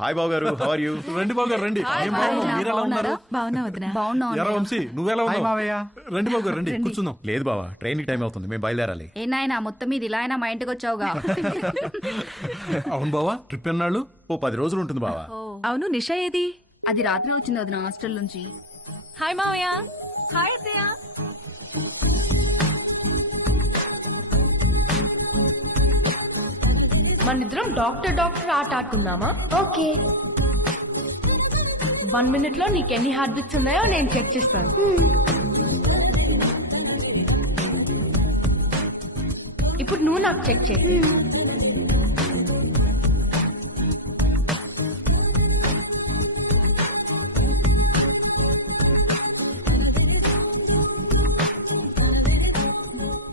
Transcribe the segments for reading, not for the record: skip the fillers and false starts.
Hi బాబు గారు, how are you? రండి బాబు గారు రండి. ఏం బాగున్నావు? మీరు ఎలా ఉన్నారు? బాగున్నా వదినా. ఎరా వంశీ, నువ్వెలా ఉన్నావు? రండి బాబు గారు రండి, కూర్చుందాం. లేదు బావా, ట్రైన్ టైం అవుతుంది, మేము బయలుదేరాలి. ఏ నాయనా మొత్తం మీద ఇలా అయినా మా ఇంటికి వచ్చావుగా. అవును బావా, ట్రిప్ ఎన్నాళ్ళు? ఓ 10 రోజులు ఉంటుంది బావా. అవును నిషా ఏది? అది రాత్రి వచ్చింది వదిన హాస్టల్ నుంచి. హాయ్ మావయ్య. హాయ్ అత్తయ్య. మనిద్దరం డాక్టర్ ఆట ఆడుకుందామా? ఓకే. 1 minute లో నీకు ఎన్ని హార్ట్ బీట్స్ ఉన్నాయో నేను చెక్ చేస్తాను. ఇప్పుడు నువ్వు నాకు చెక్ చేయి.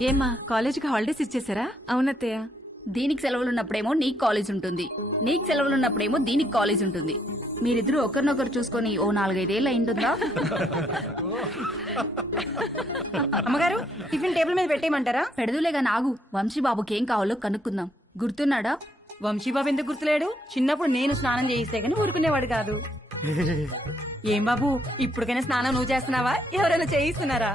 ఏమ్మా కాలేజీకి హాలిడేస్ ఇచ్చేసారా? అవునత్తయ్య. దీనికి సెలవులు ఉన్నప్పుడేమో నీకు కాలేజ్ ఉంటుంది, నీకు సెలవులు ఉన్నప్పుడేమో దీనికి కాలేజ్ ఉంటుంది. మీరిద్దరూ ఒకరినొకరు చూసుకొని ఓ 4-5 ఏళ్ళు అయింటుందా? అమ్మగారు టిఫిన్ టేబుల్ మీద పెట్టేయమంటారా? పెడదులేగా నాగు. వంశీబాబుకి ఏం కావాలో కనుక్కుందాం. గుర్తున్నాడా? వంశీబాబు ఎందుకు గుర్తులేడు? చిన్నప్పుడు నేను స్నానం చేయిస్తే గానీ ఊరుకునేవాడు కాదు. ఏం బాబు, ఇప్పటికైనా స్నానం నువ్వు చేస్తున్నావా, ఎవరైనా చేయిస్తున్నారా?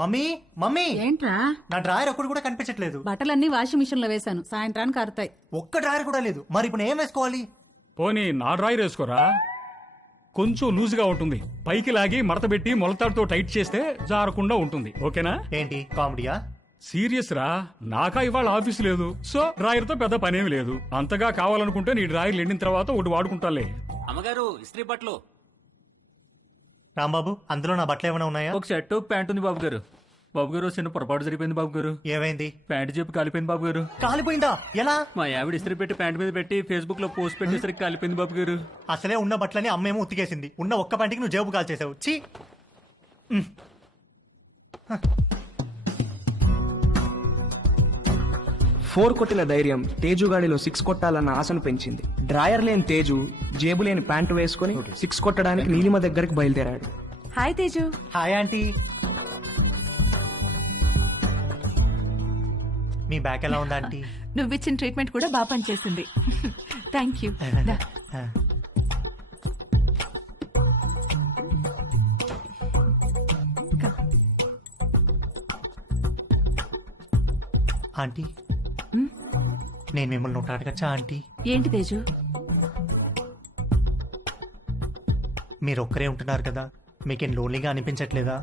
మమ్మీ మమ్మీ, ఏంట్రా? నా డ్రాయర్ ఒక్కడు కూడా కనిపించట్లేదు. బట్టలన్నీ వాషింగ్ మిషన్ లో వేశాను, సాయంత్రానికి ఆరుతాయి. ఒక్క డ్రాయర్ కూడా లేదు. మరి ఇప్పుడు ఏం వేసుకోవాలి? పోనీ నా డ్రాయర్ వేసుకోరా, కొంచెం లూజ్ గా ఉంటుంది. పైకి లాగి మడత పెట్టి మొలతాడుతో టైట్ చేస్తే జారకుండా ఉంటుంది. ఓకేనా? ఏంటి కామెడీయా? సీరియస్ రా, నాకా ఇవాళ ఆఫీస్ లేదు, సో డ్రాయర్ తో పెద్ద పనేమి లేదు. అంతగా కావాలనుకుంటే నీ డ్రాయర్ ఎండిన తర్వాత ఒకటి వాడుకుంటాలే. అమ్మగారు ఇస్త్రీ బట్టలు. రాంబాబు, అందులో నా బట్టలు ఏమైనా ఉన్నాయా? ఒక షర్టు ప్యాంట్ ఉంది బాబు గారు. బాబు గారు చిన్న పొరపాటు జరిగిపోయింది బాబు గారు. ఏమైంది? ప్యాంట్ చెప్పి కాలిపోయింది బాబు గారు. కాలిపోయిందా? ఎలా? మా ఆవిడ ఇస్త్రీ పెట్టి ప్యాంట్ మీద పెట్టి ఫేస్బుక్ లో పోస్ట్ పెట్టేసరికి కాలిపోయింది బాబు గారు. అసలే ఉన్న బట్టలని అమ్మేమో ఉతికేసింది. ఉన్న ఒక్క పంటికి నువ్వు జేబు కాల్చేసావు. చీ. 4 కొట్టిన ధైర్యం తేజుగాడిలో 6 కొట్టాలన్న ఆశను పెంచింది. డ్రాయర్ లేని తేజు జేబు లేని ప్యాంటు వేసుకుని 6 కొట్టడానికి నీలిమ దగ్గరికి బయలుదేరాడు. హాయ్ తేజు. Hi aunty. మీ బ్యాక్ ఎలా ఉందా ఆంటీ? నువ్విచ్చిన ట్రీట్మెంట్ కూడా బాగా పనిచేసింది. Thank you. ఆంటీ, నేను మిమ్మల్ని ఒకటి అడగచ్చా ఆంటీ? ఏంటి తేజు? మీరు ఒక్కరే ఉంటున్నారు కదా, మీకేం లోన్లీగా అనిపించట్లేదా?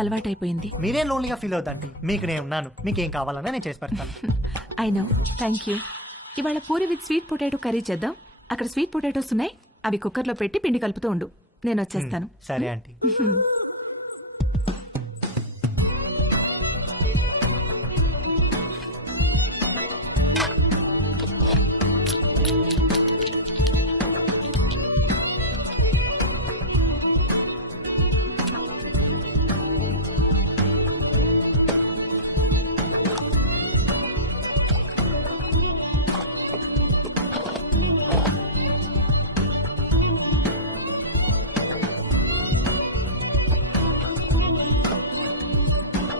అలవాటైపోయింది. మీరేం లోన్లీగా ఫీల్ అవుతాంటీ, మీకు నేను ఉన్నాను. మీకేం కావాలన్నా నేను చేసి పెడతాను. I know. Thank you. ఇవాళ puri with sweet potato curry చేద్దాం. అక్కడ స్వీట్ పొటాటోస్ ఉన్నాయి, అవి కుక్కర్లో పెట్టి పిండి కలుపుతూ ఉండు, నేను వచ్చేస్తాను. సరే ఆంటీ.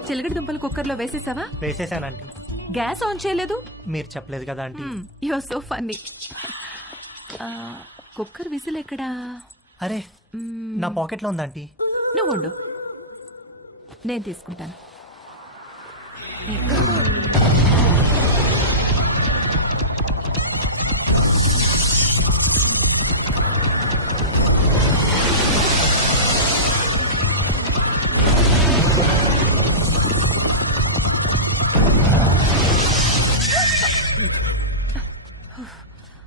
చిలకడ దుంపలు కుక్కర్లో వేసేసావా? వేసేసానంటీ. గ్యాస్ ఆన్ చేయలేదు? మీరు చెప్పలేదు కదా aunty. You are so funny. Cooker whistle ఎక్కడా? అరే, నా పాకెట్లో ఉందంటీ. నువ్వు ఉండు, నేను తీసుకుంటాను.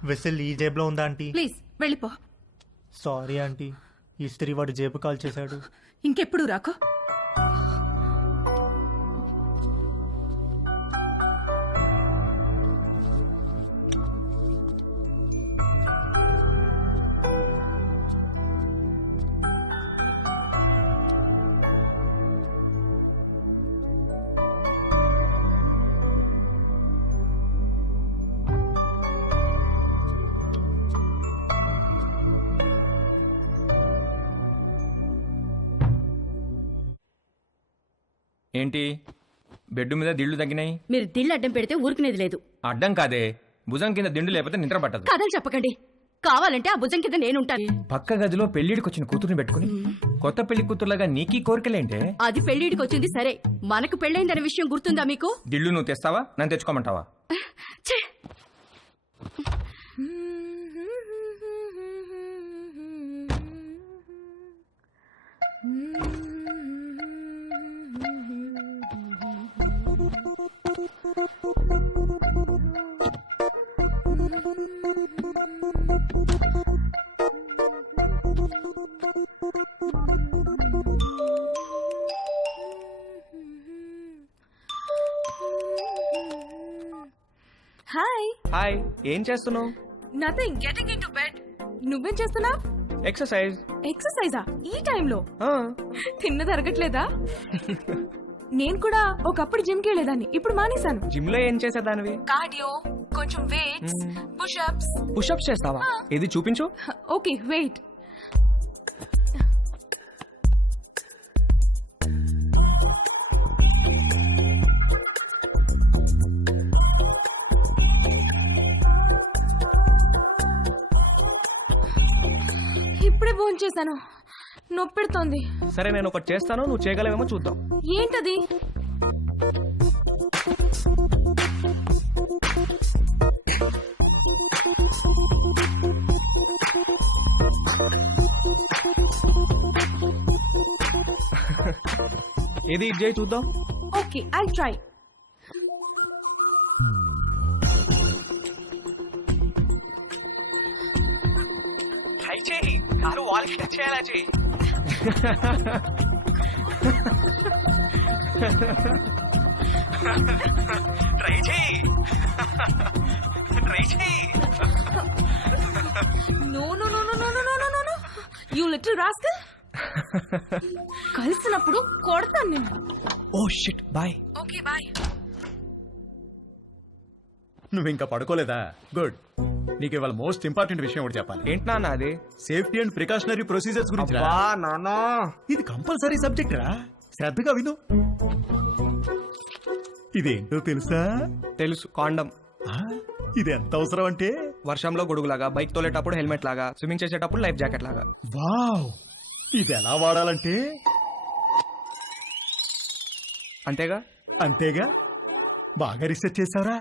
విసిల్ ఈ జేబులో ఉందా ఆంటీ? ప్లీజ్ వెళ్ళిపో. సారీ ఆంటీ, ఇస్త్రీ వాడు జేబు కాల్ చేశాడు. ఇంకెప్పుడు రాకో. ఏంటి బెడ్ మీద దిళ్ళు తగ్గినాయి. మీరు దిళ్ళు అడ్డం పెడితే ఊరుకునేది లేదు. అడ్డం కాదే, భుజం కింద దిండు లేకపోతే నిద్ర పట్టదు. కథలు చెప్పకండి. కావాలంటే ఆ భుజం కింద నేనుంటాను. పక్క గదిలో పెళ్లిడికి వచ్చిన కూతురుని పెట్టుకుని కొత్త పెళ్లి కూతురులాగా నీకీ కోరికలేంటే? అది పెళ్లిడికి వచ్చింది సరే, మనకు పెళ్ళైందనే విషయం గుర్తుందా మీకు? దిళ్ళు నువ్వు తెస్తావా, నన్ను తెచ్చుకోమంటావా? ఛే! హాయ్. హాయ్, ఏం చేస్తున్నావు? Nothing, getting in to bed. నువ్వేం చేస్తున్నావు? ఎక్సర్సైజ్. ఎక్సర్సైజా ఈ టైంలో? తిన్నది అరగట్లేదా? నేను కూడా ఒకప్పుడు జిమ్ కి వెళ్ళేదాన్ని, ఇప్పుడు మానేశాను. జిమ్ లో ఏం చేసేదానివి? కార్డియో, కొంచెం వెయిట్స్, పుషప్స్. పుషప్స్ చేస్తావా? ఇది చూపించు. Okay wait. ఇప్పుడే ఫోన్ చేశాను, నొప్పెడుతోంది. సరే నేను ఒకటి చేస్తాను, నువ్వు చేయగలవేమో చూద్దాం. ఏంటది? ఏది ఇది చేయి చూద్దాం. Okay I try. ట్రై చేయి, కారు వాల్కి టచ్ చేయాలా చేయి. ట్రై చేయి, ట్రై చేయి. No no no no no no no no no, you little rascal. కలిసినప్పుడు కొడతాను నేను. Oh shit, bye. Okay bye. నువ్వు ఇంకా పడుకోలేదా? గుడ్. నీకు ఇవాళ మోస్ట్ ఇంపార్టెంట్ విషయం ఒకటి చెప్పాలి. ఏంటి నాన్న అది? సేఫ్టీ అండ్ ప్రికాషనరీ ప్రొసీజర్స్ గురించి రా. నానా, ఇది కంపల్సరీ సబ్జెక్ట్ రా, శ్రద్ధగా విను. ఇదేంటో తెలుసా? తెలుసు, కాండం. ఇది ఎంత అవసరం అంటే వర్షంలో గొడుగులాగా, బైక్ తోలేటప్పుడు హెల్మెట్ లాగా, స్విమ్మింగ్ చేసేటప్పుడు లైఫ్ జాకెట్ లాగా. వావ్, ఇది ఎలా వాడాలంటే అంతేగా? అంతేగా. బాగా రీసెర్చ్ చేసావరా?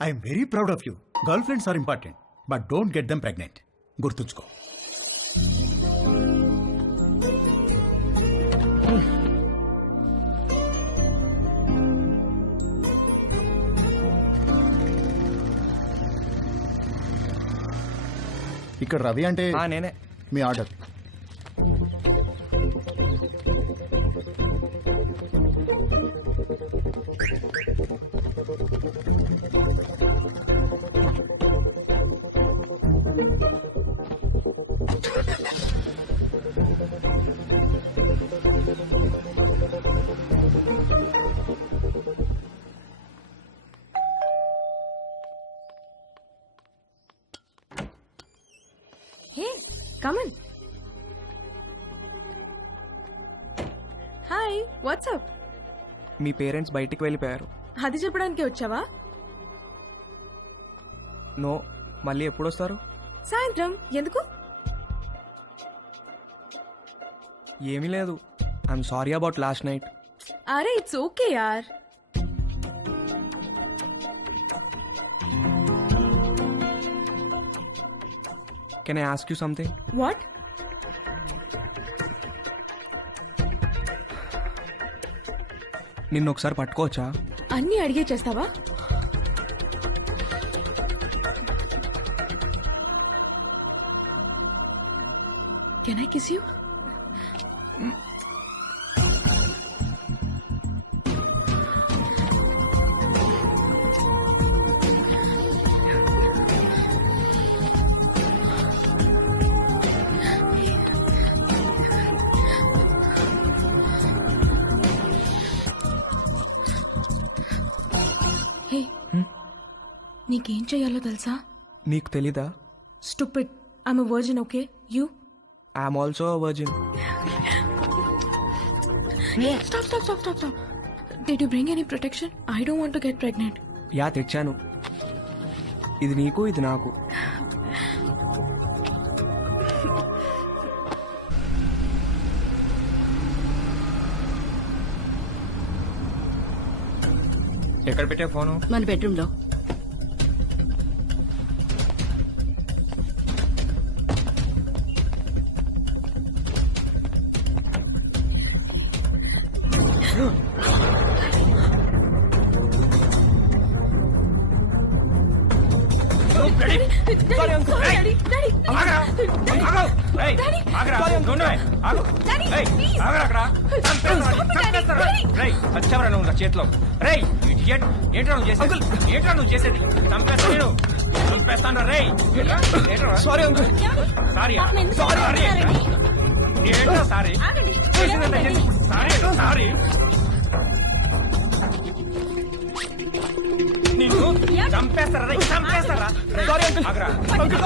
I'm very proud of you. Girlfriends are important, but don't get them pregnant. గుర్తుంచుకో. ఇక్కడ రవి అంటే నేనే. మీ order. Hey come on. Hi, what's up? మీ పేరెంట్స్ బయటికి వెళ్ళిపోయారు. అది చెప్పడానికి వచ్చావా? నో, మళ్ళీ ఎప్పుడు వస్తారు? సాయంత్రం. ఎందుకు? ఏమీ లేదు, I'm sorry about last night. అరే ఇట్స్ ఓకే యార్. Can I ask you something? What? నిన్ను ఒకసారి పట్టుకోవచ్చా? అన్నీ అడిగే చేస్తావా? Can I kiss you? Hey, నీకేం చెయ్యాలో తెలుసా? నీకు తెలీదా? Stupid. I'm a virgin, okay? You? I'm also a virgin. Stop stop stop stop stop. Did you bring any protection? I don't want to get pregnant. Yeah తెచ్చాను. ఇది నీకు, ఇది నాకు. ఎక్కడ పెట్టే ఫోను? మన బెడ్రూమ్ లో. చేతిలో ఏంట్రా నువ్వు చేసేది? ఏంట్రా నువ్వు చేసేది? చంపేస్తా నేను, చంపేస్తాను రే. Sorry uncle. సారీ సారీ ఏంట్రా సారీ? సారీ సారీ నిన్ను చంపేస్తారా రే, చంపేస్తారా? Sorry uncle. ఆగరా. Uncle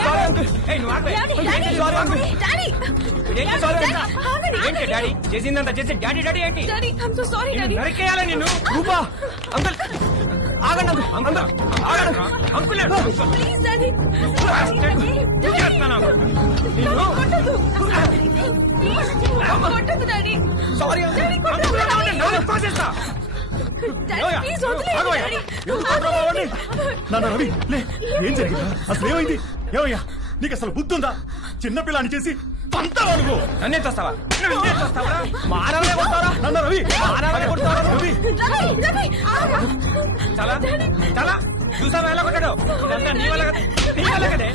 sorry uncle. ఏయ్, నువ్వు ఆగవే. Sorry uncle. ఏంటి సారీ అంట? ఏంటి డాడీ చేసిందంతా చేసి డాడీ డాడీ ఏంటి? Daddy, I'm so sorry, నిన్ను Daddy. నరికేయాలా నిన్ను? రూపా అంకుల్ ఆగండి అంకుల్. అంకుల్ ఆగండి. Uncle Please, Daddy. చేస్తాను నిన్ను. కొట్టదు, Daddy. Sorry uncle. Daddy, కొట్టదు, Daddy. కోసేస్తా. Daddy, please వదిలేయండి, Daddy. నాన్న రవి లే, ఏం జరిగిందా? అసలు ఏమైంది? ఏమయ్యా నీకు అసలు బుద్ధి ఉందా? చిన్నపిల్లని చేసి పంతావా నువ్వు? నన్నే తోస్తావా? మానవనే కొడతారా? నాన్న రవి, మానవనే కొడతారా? రవి Daddy, Daddy, చాలా చాలా చూసావా ఎలా కొట్టాడు? ఇదంతా నీ వల్ల కదా, నీ వల్ల కదే,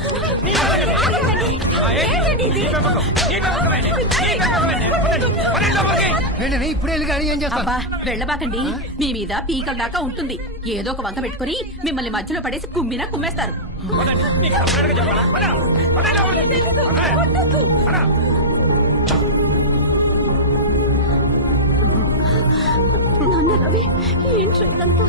నీ వల్ల కదే. ఆ, ఏంటి? నీ పెంపకం, నీ పెంపకమేనే, నీ పెంపకమేనే. పదండి, పదండి లోపలికి. ఇప్పుడే అబ్బా వెళ్ళబాకండి. మీ మీద పీకల దాకా ఉంటుంది. ఏదో ఒక వంక పెట్టుకుని మిమ్మల్ని మధ్యలో పడేసి కుమ్మినా కుమ్మేస్తారు. పదండి, నీకు సపరేట్గా చెప్పాలా? పద, పదండి లోపలికి. పద. నాన్న రవి ఏంటి ఇదంతా?